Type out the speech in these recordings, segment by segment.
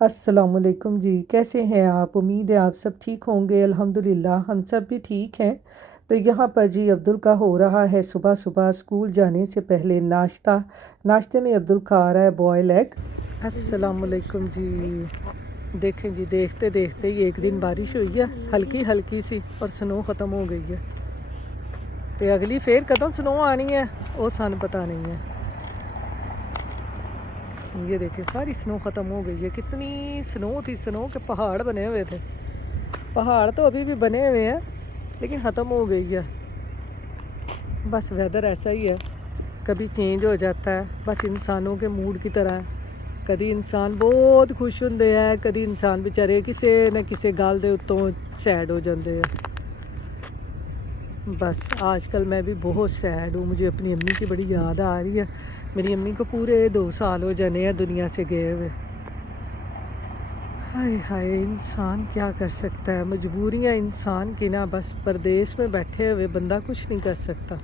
अस्सलामुअलैकुम जी, कैसे हैं आप? उम्मीद है आप सब ठीक होंगे। अल्हम्दुलिल्लाह हम सब भी ठीक हैं। तो यहाँ पर जी अब्दुल का हो रहा है सुबह सुबह स्कूल जाने से पहले नाश्ता। नाश्ते में अब्दुल खा रहा है बॉयल एग। अस्सलामुअलैकुम जी। देखें जी, देखते देखते ही एक दिन बारिश हुई है हल्की हल्की सी और स्नो ख़त्म हो गई है। तो अगली फिर कदम स्नो आनी है वो सन पता नहीं है। ये देखिए सारी स्नो ख़त्म हो गई है। कितनी स्नो थी, स्नो के पहाड़ बने हुए थे। पहाड़ तो अभी भी बने हुए हैं लेकिन ख़त्म हो गई है। बस वेदर ऐसा ही है, कभी चेंज हो जाता है, बस इंसानों के मूड की तरह। कभी इंसान बहुत खुश होंगे है, कभी इंसान बेचारे किसी न किसी गल दे उत्तों सैड हो जाते हैं। बस आजकल मैं भी बहुत सैड हूँ। मुझे अपनी अम्मी की बड़ी याद आ रही है। मेरी अम्मी को पूरे 2 साल हो जाने हैं दुनिया से गए हुए। हाय हाय, इंसान क्या कर सकता है, मजबूरियाँ इंसान की ना। बस परदेश में बैठे हुए बंदा कुछ नहीं कर सकता।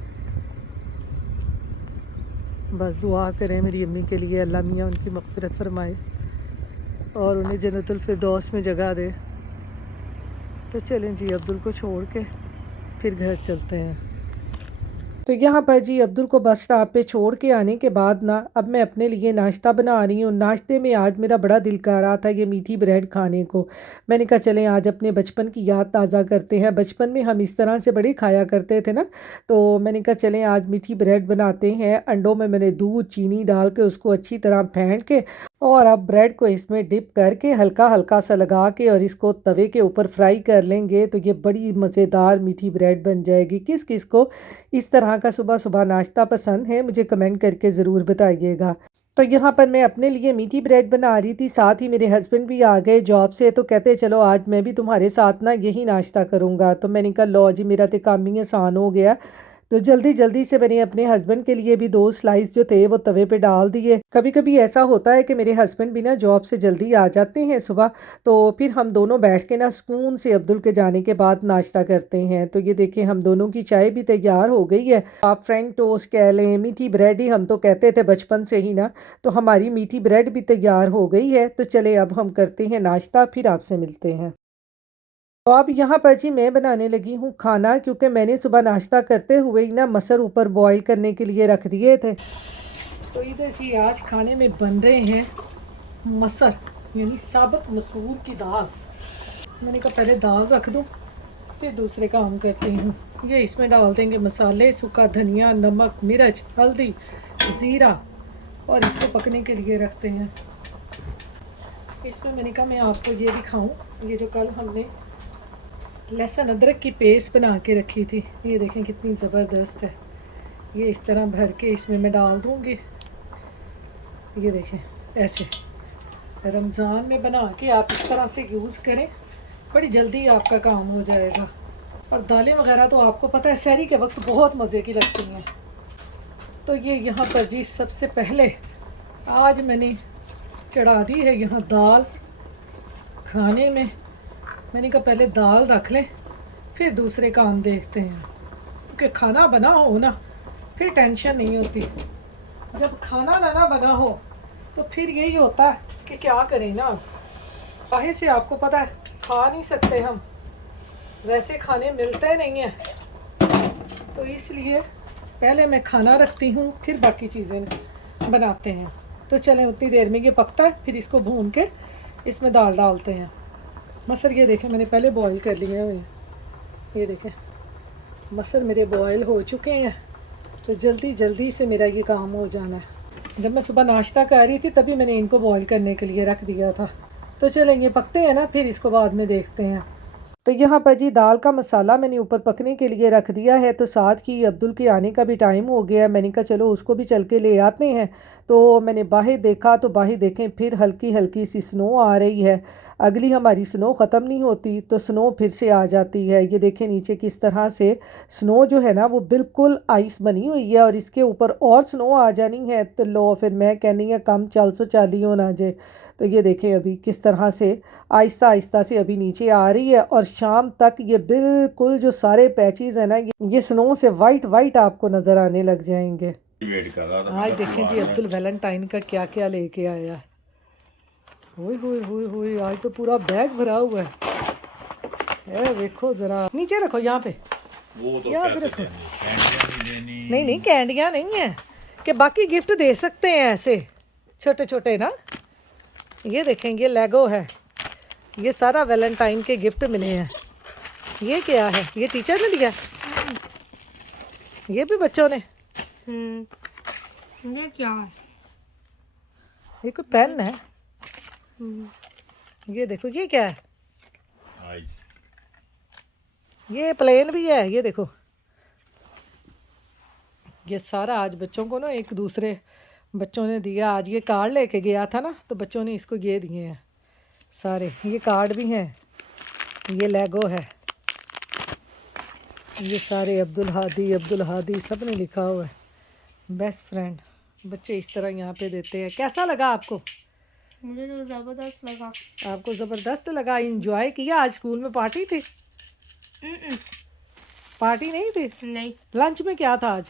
बस दुआ करें मेरी अम्मी के लिए, अल्लाह मियाँ उनकी मग़फ़िरत फरमाए और उन्हें जन्नतुल फिरदौस में जगह दे। तो चलें जी, अब्दुल को छोड़ के फिर घर चलते हैं। तो यहाँ पर जी अब्दुल को बस स्टॉप पे छोड़ के आने के बाद ना अब मैं अपने लिए नाश्ता बना रही हूँ। नाश्ते में आज मेरा बड़ा दिल कर रहा था ये मीठी ब्रेड खाने को। मैंने कहा चलें आज अपने बचपन की याद ताज़ा करते हैं। बचपन में हम इस तरह से बड़े खाया करते थे ना। तो मैंने कहा चलें आज मीठी ब्रेड बनाते हैं। अंडों में मैंने दूध चीनी डाल के उसको अच्छी तरह फेंट के और अब ब्रेड को इसमें डिप करके हल्का हल्का सा लगा के और इसको तवे के ऊपर फ्राई कर लेंगे तो ये बड़ी मज़ेदार मीठी ब्रेड बन जाएगी। किस किस को इस तरह का सुबह सुबह नाश्ता पसंद है मुझे कमेंट करके ज़रूर बताइएगा। तो यहाँ पर मैं अपने लिए मीठी ब्रेड बना रही थी, साथ ही मेरे हस्बैंड भी आ गए जॉब से। तो कहते चलो आज मैं भी तुम्हारे साथ ना यही नाश्ता करूँगा। तो मैंने कहा लो जी, मेरा तो काम ही आसान हो गया। तो जल्दी जल्दी से मैंने अपने हस्बैंड के लिए भी 2 स्लाइस जो थे वो तवे पे डाल दिए। कभी कभी ऐसा होता है कि मेरे हस्बैंड भी ना जॉब से जल्दी आ जाते हैं सुबह। तो फिर हम दोनों बैठ के ना सुकून से अब्दुल के जाने के बाद नाश्ता करते हैं। तो ये देखिए हम दोनों की चाय भी तैयार हो गई है। आप फ्रेंच टोस्ट कह लें, मीठी ब्रेड ही हम तो कहते थे बचपन से ही ना। तो हमारी मीठी ब्रेड भी तैयार हो गई है। तो चले अब हम करते हैं नाश्ता, फिर आपसे मिलते हैं। तो अब यहाँ पर जी मैं बनाने लगी हूँ खाना, क्योंकि मैंने सुबह नाश्ता करते हुए ही ना मसर ऊपर बॉईल करने के लिए रख दिए थे। तो इधर जी आज खाने में बन रहे हैं मसर, यानी साबुत मसूर की दाल। मैंने कहा पहले दाल रख दूँ फिर दूसरे काम करती हूँ। ये इसमें डाल देंगे मसाले, सूखा धनिया, नमक, मिर्च, हल्दी, ज़ीरा और इसको पकने के लिए रखते हैं। इसमें मैंने कहा मैं आपको ये दिखाऊं, ये जो कल हमने लहसुन अदरक की पेस्ट बना के रखी थी, ये देखें कितनी ज़बरदस्त है। ये इस तरह भर के इसमें मैं डाल दूँगी। ये देखें ऐसे रमज़ान में बना के आप इस तरह से यूज़ करें, बड़ी जल्दी आपका काम हो जाएगा। और दालें वगैरह तो आपको पता है सहरी के वक्त बहुत मज़े की लगती हैं। तो ये यहाँ पर जी सबसे पहले आज मैंने चढ़ा दी है यहाँ दाल खाने में। मैंने कहा पहले दाल रख लें फिर दूसरे काम देखते हैं, क्योंकि खाना बना हो ना फिर टेंशन नहीं होती। जब खाना ना बना हो तो फिर यही होता है कि क्या करें ना, बाहर से आपको पता है खा नहीं सकते हम, वैसे खाने मिलते नहीं हैं। तो इसलिए पहले मैं खाना रखती हूँ फिर बाकी चीज़ें बनाते हैं। तो चलें उतनी देर में ये पकता है, फिर इसको भून के इसमें दाल डालते हैं। मसर ये देखें मैंने पहले बॉईल कर लिए हुए हैं। ये देखें मसर मेरे बॉईल हो चुके हैं। तो जल्दी जल्दी से मेरा ये काम हो जाना है। जब मैं सुबह नाश्ता कर रही थी तभी मैंने इनको बॉईल करने के लिए रख दिया था। तो चलें ये पकते हैं ना फिर इसको बाद में देखते हैं। तो यहाँ पर जी दाल का मसाला मैंने ऊपर पकने के लिए रख दिया है। तो साथ ही अब्दुल के आने का भी टाइम हो गया। मैंने कहा चलो उसको भी चल के ले आते हैं। तो मैंने बाहर देखा तो बाहर देखें फिर हल्की हल्की सी स्नो आ रही है। अगली हमारी स्नो ख़त्म नहीं होती तो स्नो फिर से आ जाती है। ये देखें नीचे किस तरह से स्नो जो है ना वो बिल्कुल आइस बनी हुई है और इसके ऊपर और स्नो आ जानी है। तो लो फिर मैं कहनी है कम चल सो चाली हो ना जाए। तो ये देखें अभी किस तरह से आहिस्ता आहिस्ता से अभी नीचे आ रही है और शाम तक ये बिल्कुल जो सारे पैचेस है ना ये स्नो से वाइट वाइट आपको नज़र आने लग जाएंगे। आज देखें जी अब्दुल वैलेंटाइन का क्या क्या लेके आया है। होए होए होए होए, आज तो पूरा बैग भरा हुआ है। देखो ज़रा, नीचे रखो यहाँ पे, वो तो यहाँ पे कैसे रखो। कैंडियाँ नहीं देनी। नहीं नहीं, कैंडियाँ नहीं है कि बाकी गिफ्ट दे सकते हैं ऐसे छोटे छोटे ना। ये देखें, ये लेगो है, ये सारा वैलेंटाइन के गिफ्ट मिले हैं। ये क्या है? ये टीचर ने दिया, ये भी बच्चों ने। ये क्या है? ये कोई पेन है। ये देखो, ये क्या है? आइस। ये प्लेन भी है, ये देखो। ये सारा आज बच्चों को ना एक दूसरे बच्चों ने दिया। आज ये कार्ड लेके गया था ना, तो बच्चों ने इसको ये दिए हैं सारे। ये कार्ड भी हैं, ये लेगो है, ये सारे अब्दुल हादी सब ने लिखा हुआ है। बेस्ट फ्रेंड बच्चे इस तरह यहाँ पे देते हैं। कैसा लगा आपको? मुझे तो ज़बरदस्त लगा। आपको ज़बरदस्त लगा? इंजॉय किया? आज स्कूल में पार्टी थी? पार्टी नहीं थी? नहीं, लंच में क्या था आज?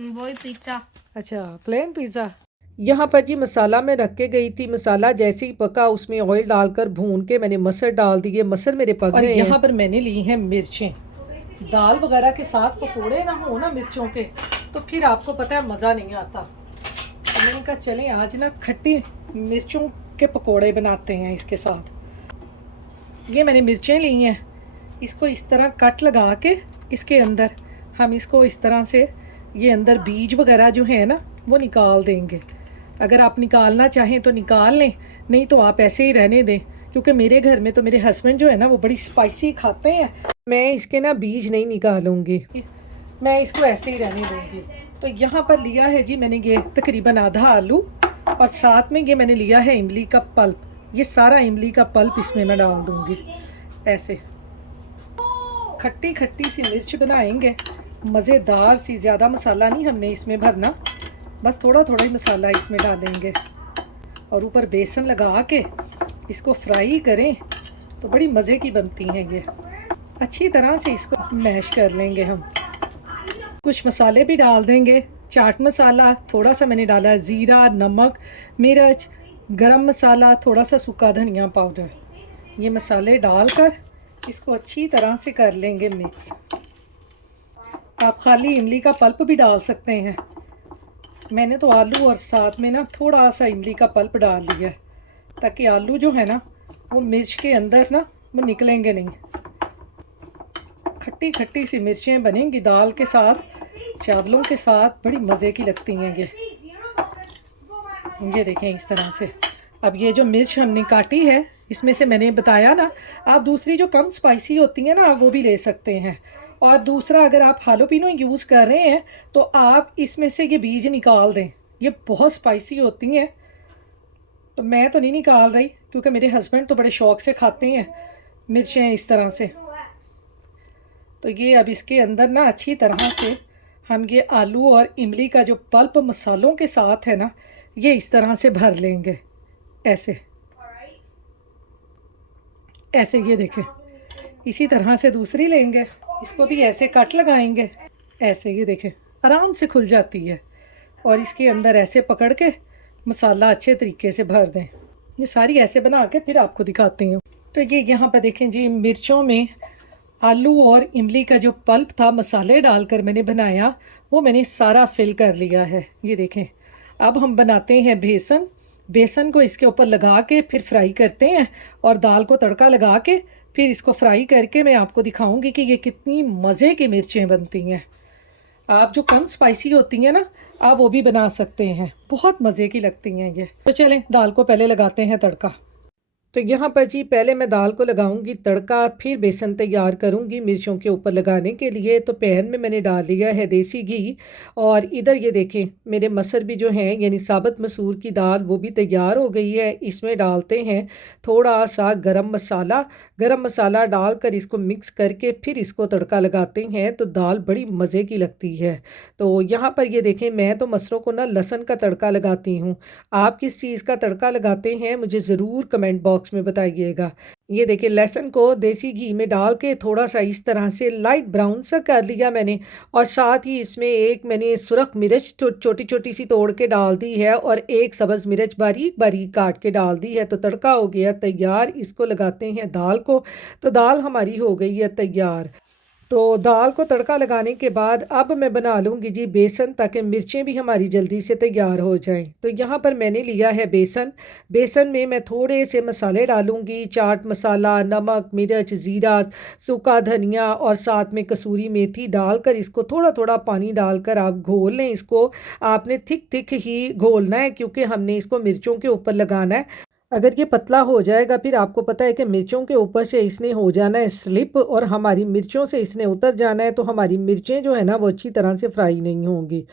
वही पिज्ज़ा। अच्छा, प्लेन पिज़्ज़ा। यहाँ पर जी मसाला मैं रख के गई थी। मसाला जैसे ही पका उसमें ऑयल डालकर भून के मैंने मसर डाल दिए। मसर मेरे पक गए। और यहाँ पर मैंने ली हैं मिर्चें। दाल वगैरह के साथ पकोड़े ना हो ना मिर्चों के, तो फिर आपको पता है मज़ा नहीं आता। तो मैंने कहा चलें आज ना खट्टी मिर्चों के पकोड़े बनाते हैं इसके साथ। ये मैंने मिर्चें ली हैं, इसको इस तरह कट लगा के इसके अंदर हम इसको इस तरह से, ये अंदर बीज वगैरह जो है ना वो निकाल देंगे। अगर आप निकालना चाहें तो निकाल लें, नहीं तो आप ऐसे ही रहने दें, क्योंकि मेरे घर में तो मेरे हस्बैंड जो है ना वो बड़ी स्पाइसी खाते हैं। मैं इसके ना बीज नहीं निकालूंगी, मैं इसको ऐसे ही रहने दूंगी। तो यहाँ पर लिया है जी मैंने ये तकरीबन आधा आलू, और साथ में ये मैंने लिया है इमली का पल्प। ये सारा इमली का पल्प इसमें मैं डाल दूंगी। ऐसे खट्टी खट्टी सी मिर्च बनाएंगे, मज़ेदार सी। ज़्यादा मसाला नहीं हमने इसमें भरना, बस थोड़ा थोड़ा ही मसाला इसमें डालेंगे। और ऊपर बेसन लगा के इसको फ्राई करें तो बड़ी मज़े की बनती हैं ये। अच्छी तरह से इसको मैश कर लेंगे हम। कुछ मसाले भी डाल देंगे, चाट मसाला थोड़ा सा मैंने डाला है, ज़ीरा, नमक, मिर्च, गरम मसाला, थोड़ा सा सूखा धनिया पाउडर। ये मसाले डालकर इसको अच्छी तरह से कर लेंगे मिक्स। आप खाली इमली का पल्प भी डाल सकते हैं। मैंने तो आलू और साथ में ना थोड़ा सा इमली का पल्प डाल दिया है, ताकि आलू जो है ना वो मिर्च के अंदर ना वो निकलेंगे नहीं। खट्टी खट्टी सी मिर्चें बनेंगी दाल के साथ, चावलों के साथ, बड़ी मज़े की लगती हैं ये देखें इस तरह से। अब ये जो मिर्च हमने काटी है इसमें से मैंने बताया ना, आप दूसरी जो कम स्पाइसी होती हैं ना आप वो भी ले सकते हैं। और दूसरा, अगर आप हालोपिनो यूज़ कर रहे हैं तो आप इसमें से ये बीज निकाल दें। ये बहुत स्पाइसी होती हैं, तो मैं तो नहीं निकाल रही क्योंकि मेरे हस्बैंड तो बड़े शौक़ से खाते हैं मिर्चें इस तरह से। तो ये अब इसके अंदर ना अच्छी तरह से हम ये आलू और इमली का जो पल्प मसालों के साथ है ना, ये इस तरह से भर लेंगे। ऐसे ऐसे ये देखें, इसी तरह से दूसरी लेंगे, इसको भी ऐसे कट लगाएंगे। ऐसे ये देखें आराम से खुल जाती है। और इसके अंदर ऐसे पकड़ के मसाला अच्छे तरीके से भर दें। ये सारी ऐसे बना के फिर आपको दिखाती हूँ। तो ये यहाँ पर देखें जी, मिर्चों में आलू और इमली का जो पल्प था मसाले डालकर मैंने बनाया, वो मैंने सारा फिल कर लिया है। ये देखें, अब हम बनाते हैं बेसन। बेसन को इसके ऊपर लगा के फिर फ्राई करते हैं, और दाल को तड़का लगा के फिर इसको फ्राई करके मैं आपको दिखाऊंगी कि ये कितनी मज़े की मिर्चें बनती हैं। आप जो कम स्पाइसी होती हैं ना, आप वो भी बना सकते हैं, बहुत मज़े की लगती हैं ये। तो चलें दाल को पहले लगाते हैं तड़का। तो यहाँ पर जी पहले मैं दाल को लगाऊंगी तड़का, फिर बेसन तैयार करूंगी मिर्चों के ऊपर लगाने के लिए। तो पैन में मैंने डाल लिया है देसी घी, और इधर ये देखें मेरे मसर भी जो हैं यानी साबुत मसूर की दाल वो भी तैयार हो गई है। इसमें डालते हैं थोड़ा सा गरम मसाला। गरम मसाला डालकर इसको मिक्स करके फिर इसको तड़का लगाते हैं, तो दाल बड़ी मज़े की लगती है। तो यहाँ पर ये देखें, मैं तो मसरों को ना लहसुन का तड़का लगाती हूँ। आप किस चीज़ का तड़का लगाते हैं मुझे ज़रूर कमेंट बॉक्स में बताइएगा। ये देखिए लहसुन को देसी घी में डाल के थोड़ा सा इस तरह से लाइट ब्राउन सा कर लिया मैंने। और साथ ही इसमें एक मैंने सुरख मिर्च छोटी छोटी सी तोड़ के डाल दी है और एक सब्ज़ मिर्च बारीक बारीक काट के डाल दी है। तो तड़का हो गया तैयार। इसको लगाते हैं दाल को। तो दाल हमारी हो गई है तैयार। तो दाल को तड़का लगाने के बाद अब मैं बना लूँगी जी बेसन, ताकि मिर्चें भी हमारी जल्दी से तैयार हो जाएं। तो यहाँ पर मैंने लिया है बेसन। बेसन में मैं थोड़े से मसाले डालूँगी, चाट मसाला, नमक, मिर्च, ज़ीरा, सूखा धनिया और साथ में कसूरी मेथी डालकर इसको थोड़ा थोड़ा पानी डालकर आप घोल लें। इसको आपने थिक थिक ही घोलना है, क्योंकि हमने इसको मिर्चों के ऊपर लगाना है। अगर ये पतला हो जाएगा फिर आपको पता है कि मिर्चों के ऊपर से इसने हो जाना है स्लिप और हमारी मिर्चों से इसने उतर जाना है। तो हमारी मिर्चें जो है ना वो अच्छी तरह से फ्राई नहीं होंगी।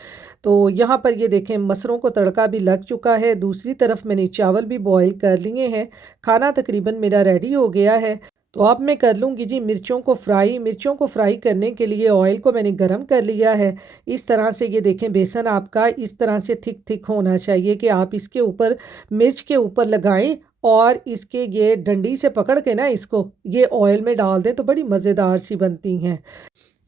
तो यहाँ पर ये देखें मसरों को तड़का भी लग चुका है। दूसरी तरफ मैंने चावल भी बॉईल कर लिए हैं। खाना तकरीबन मेरा रेडी हो गया है। तो अब मैं कर लूँगी जी मिर्चों को फ्राई। मिर्चों को फ्राई करने के लिए ऑयल को मैंने गरम कर लिया है। इस तरह से ये देखें बेसन आपका इस तरह से थिक थिक होना चाहिए कि आप इसके ऊपर मिर्च के ऊपर लगाएं और इसके ये डंडी से पकड़ के ना इसको ये ऑयल में डाल दें तो बड़ी मज़ेदार सी बनती हैं।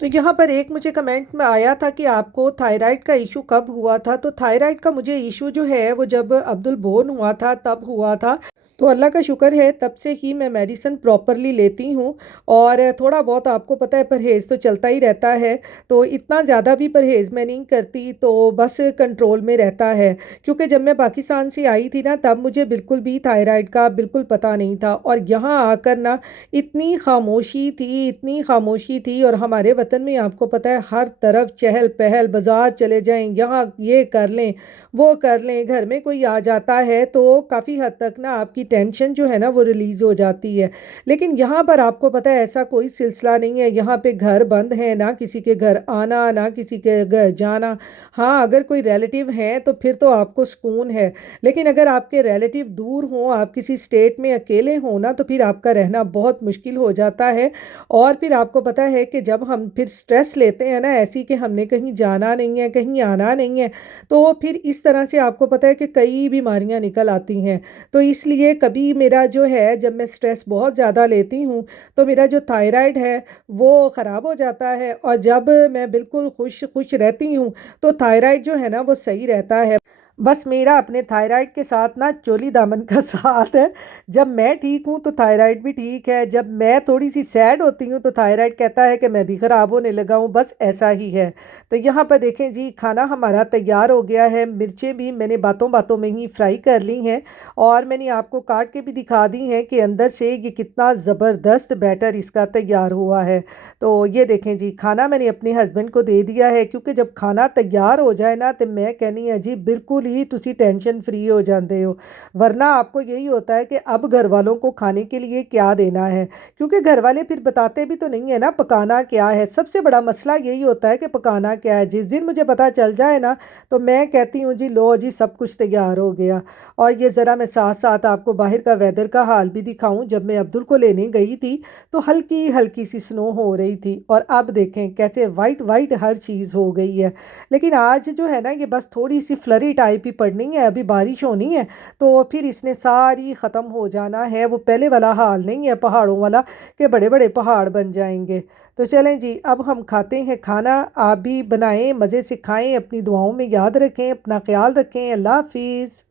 तो यहाँ पर एक मुझे कमेंट में आया था कि आपको थायराइड का इशू कब हुआ था। तो थायराइड का मुझे इशू जो है वो जब अब्दुल बोर्न हुआ था तब हुआ था। तो अल्लाह का शुक्र है तब से ही मैं मेडिसिन प्रॉपरली लेती हूँ। और थोड़ा बहुत आपको पता है परहेज़ तो चलता ही रहता है। तो इतना ज़्यादा भी परहेज़ मैं नहीं करती, तो बस कंट्रोल में रहता है। क्योंकि जब मैं पाकिस्तान से आई थी ना तब मुझे बिल्कुल भी थायराइड का बिल्कुल पता नहीं था। और यहाँ आकर ना इतनी खामोशी थी, इतनी खामोशी थी। और हमारे वतन में आपको पता है हर तरफ चहल पहल, बाज़ार चले जाएं, यहाँ ये कर लें वो कर लें, घर में कोई आ जाता है तो काफ़ी हद तक ना आपकी टेंशन जो है ना वो रिलीज़ हो जाती है। लेकिन यहाँ पर आपको पता है ऐसा कोई सिलसिला नहीं है। यहाँ पे घर बंद है, ना किसी के घर आना ना किसी के घर जाना। हाँ अगर कोई रिलेटिव हैं तो फिर तो आपको सुकून है। लेकिन अगर आपके रिलेटिव दूर हों, आप किसी स्टेट में अकेले हों ना, तो फिर आपका रहना बहुत मुश्किल हो जाता है। और फिर आपको पता है कि जब हम फिर स्ट्रेस लेते हैं ना ऐसी कि हमने कहीं जाना नहीं है, कहीं आना नहीं है, तो फिर इस तरह से आपको पता है कि कई बीमारियां निकल आती हैं। तो इसलिए कभी मेरा जो है जब मैं स्ट्रेस बहुत ज़्यादा लेती हूँ तो मेरा जो थायराइड है वो ख़राब हो जाता है। और जब मैं बिल्कुल खुश खुश रहती हूँ तो थायराइड जो है ना वो सही रहता है। बस मेरा अपने थायराइड के साथ ना चोली दामन का साथ है। जब मैं ठीक हूँ तो थायराइड भी ठीक है, जब मैं थोड़ी सी सैड होती हूँ तो थायराइड कहता है कि मैं भी ख़राब होने लगा हूँ। बस ऐसा ही है। तो यहाँ पर देखें जी खाना हमारा तैयार हो गया है। मिर्चें भी मैंने बातों बातों में ही फ्राई कर ली हैं और मैंने आपको काट के भी दिखा दी हैं कि अंदर से ये कितना ज़बरदस्त बैटर इसका तैयार हुआ है। तो ये देखें जी खाना मैंने अपने हस्बैंड को दे दिया है, क्योंकि जब खाना तैयार हो जाए ना तो मैं कहनी है जी बिल्कुल ही तुसी टेंशन फ्री हो जाते हो। वरना आपको यही होता है कि अब घर वालों को खाने के लिए क्या देना है, क्योंकि घर वाले फिर बताते भी तो नहीं है ना पकाना क्या है। सबसे बड़ा मसला यही होता है कि पकाना क्या है। जिस दिन मुझे पता चल जाए ना तो मैं कहती हूँ जी लो जी सब कुछ तैयार हो गया। और ये ज़रा मैं साथ साथ आपको बाहर का वेदर का हाल भी दिखाऊं। जब मैं अब्दुल को लेने गई थी तो हल्की हल्की सी स्नो हो रही थी और अब देखें कैसे वाइट वाइट हर चीज़ हो गई है। लेकिन आज जो है ना ये बस थोड़ी सी फ्लरी टाइप ही पड़नी है, अभी बारिश होनी है तो फिर इसने सारी ख़त्म हो जाना है। वो पहले वाला हाल नहीं है पहाड़ों वाला कि बड़े बड़े पहाड़ बन जाएंगे। तो चलें जी अब हम खाते हैं खाना। आप भी बनाएं, मज़े से खाएं, अपनी दुआओं में याद रखें, अपना ख्याल रखें। अल्लाह हाफिज़।